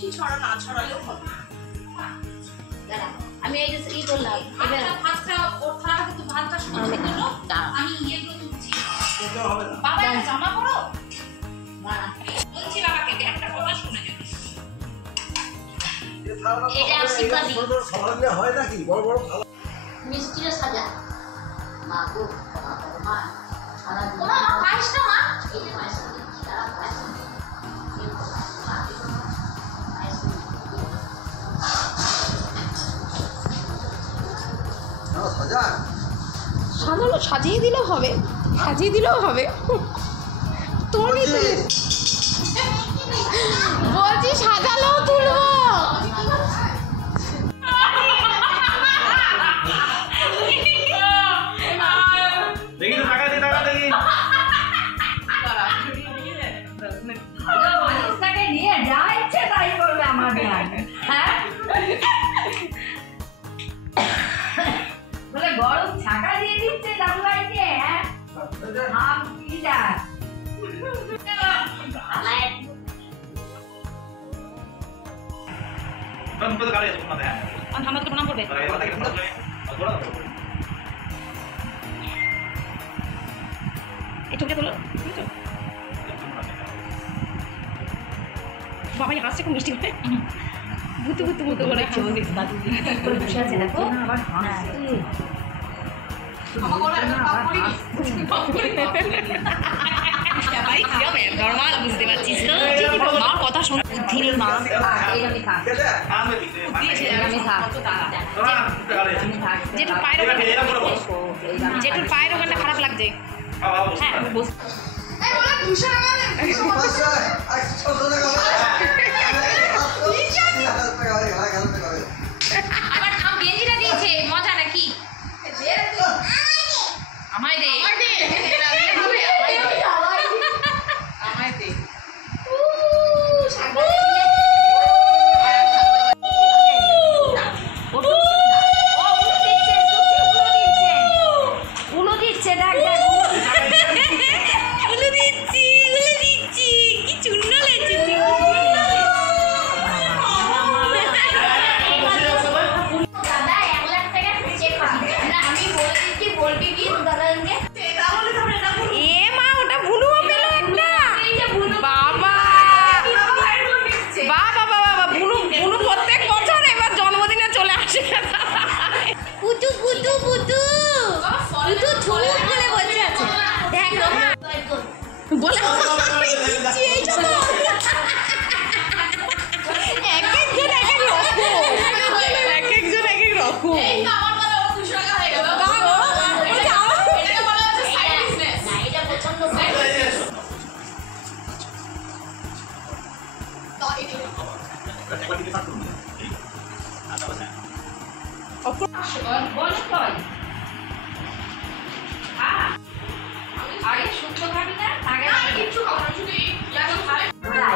বেশি ছড়া না ছড়ালেও হবে। আমি এই যে ই করলাম ভাতটা ওঠা কিন্তু ভাতটা শুনে দিল আমি ইয়েগুলো তুলছি। বাবা একটা জামা পরো বলছি বাবাকে একটা কথা শুনে যাবে। এটা আশীর্বাদী হয় নাকি বড় বড় মিষ্টিটা সাজা মা গো মা সারা মা পায়েসটা মা এই যে পায়েস সারা পায়েস সাজানো সাজিয়ে দিলেও হবে, সাজিয়ে দিলেও হবে। তোমাকে বলছি সাজালেও তুলবো। নিয়ে যা ইচ্ছে তাই করবে আমার হ্যাঁ বলে গরম ছাকা দিয়ে দিচ্ছে দামলাইতে হ্যাঁ হাম কি যায় প্রণাম করবে এটুকে তোলো বাবা হাসছে খুব মিষ্টি করে ভুতু ভুতু ভুতু করে বসে আছে দেখো আবার নর্মাল বুঝতে পারছিস তো মার কথা শুনে বুদ্ধির মা এইরকমই থাক যেটুর পায়ের ওখানটা খারাপ লাগছে হ্যাঁ আবার গেঞ্জিটা দিয়েছে মজা নাকি আমায় দে বলে একজন এক এক রকম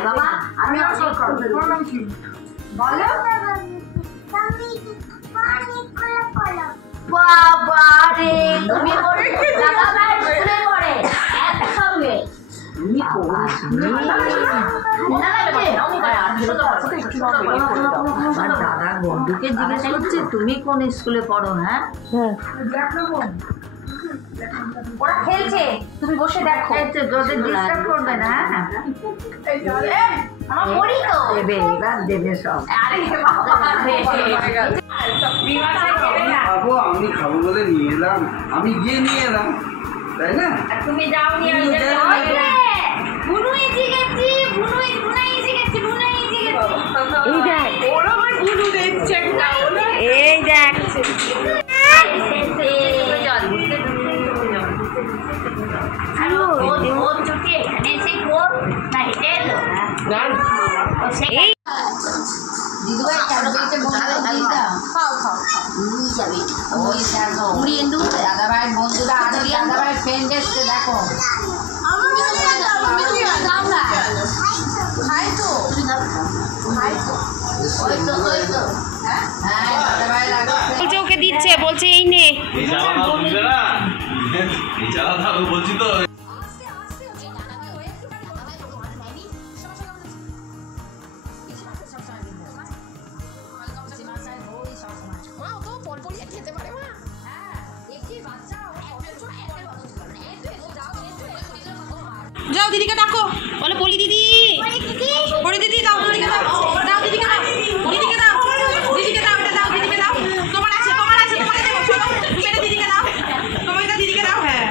বাবা আমি বলো বাবা রে তুমি দাদা ভাই স্কুলে পড়ে একসঙ্গে তুমি দাদা বন্ধুকে জিজ্ঞেস করছে তুমি কোন স্কুলে পড়ো হ্যাঁ ওরা খেলছে তুমি বসে দেখো ওদের ডিস্টার্ব করবে না আমার পড়ি তো দেবে এবার দেবে সব আরে বাবু আমি খাবো বলে নিয়ে এলাম আমি গিয়ে নিয়ে এলাম তাই না তুমি যাও নিয়ে বুনুই জিগেছি বুনুই বুনাই জিগেছি বুনাই জিগেছি এই দেখ ওরা আমার বুনু দেখছে একটা এই দেখ দাদাভাই বন্ধুরা দাদাভাই ফ্রেন্ড এসছে দেখো ওকে দিচ্ছে বলছে এই নে বলছি তো যাও দিদিকে ডাকো, বলো পলি দিদি, পলি দিদি দাও, দিদিকে দাও, দাও দিদিকে দাও, দিদিকে দাও, দিদিকে দাও, এটা দাও, দিদিকে দাও, তোমার আছে, তোমাকে দেবো, চলো তুমি এটা দিদিকে দাও, তোমাকে এটা দিদিকে দাও। হ্যাঁ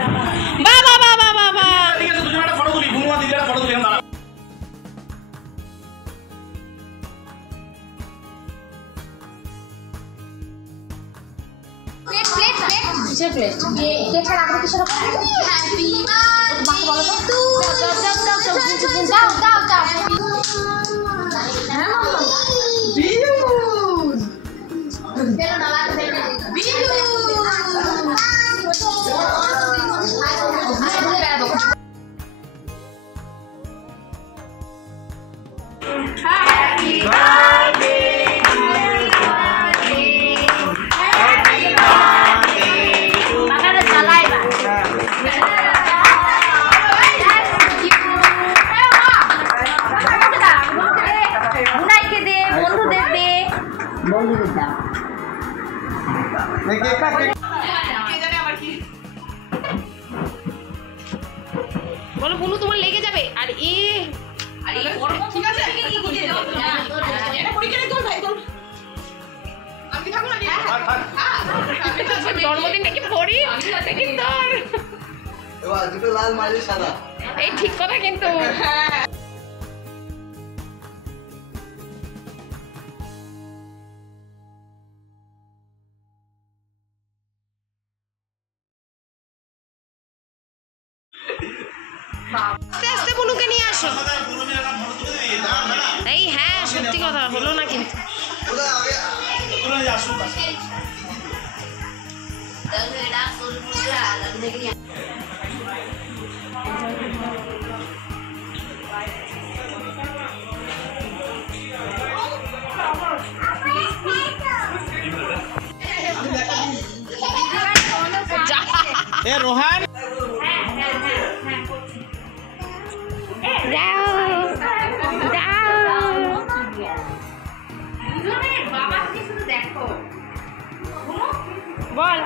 বাহ বাহ বাহ বাহ বাহ বাহ। ঠিক আছে, তুমি একটা ফটো তুলি, ঘুমা দিদি একটা ফটো তুলি আমরা। কেকটা রাখবো কিসের উপর? হ্যাপি বার্থডে বলো তো। দাও দাও দাও। বেলুন লাগবে, বলো বুনু তোমার লেগে যাবে। আর ঠিক আছে, জন্মদিন নাকি পড়ি নাকি তোর, এবার দুটো লাল মাঝে সাদা। এই ঠিক কথা কিন্তু। আস্তে আস্তে বুনুকে নিয়ে আসো। এই হ্যাঁ সত্যি কথা হলো না কিন্তু। এ রোহান বল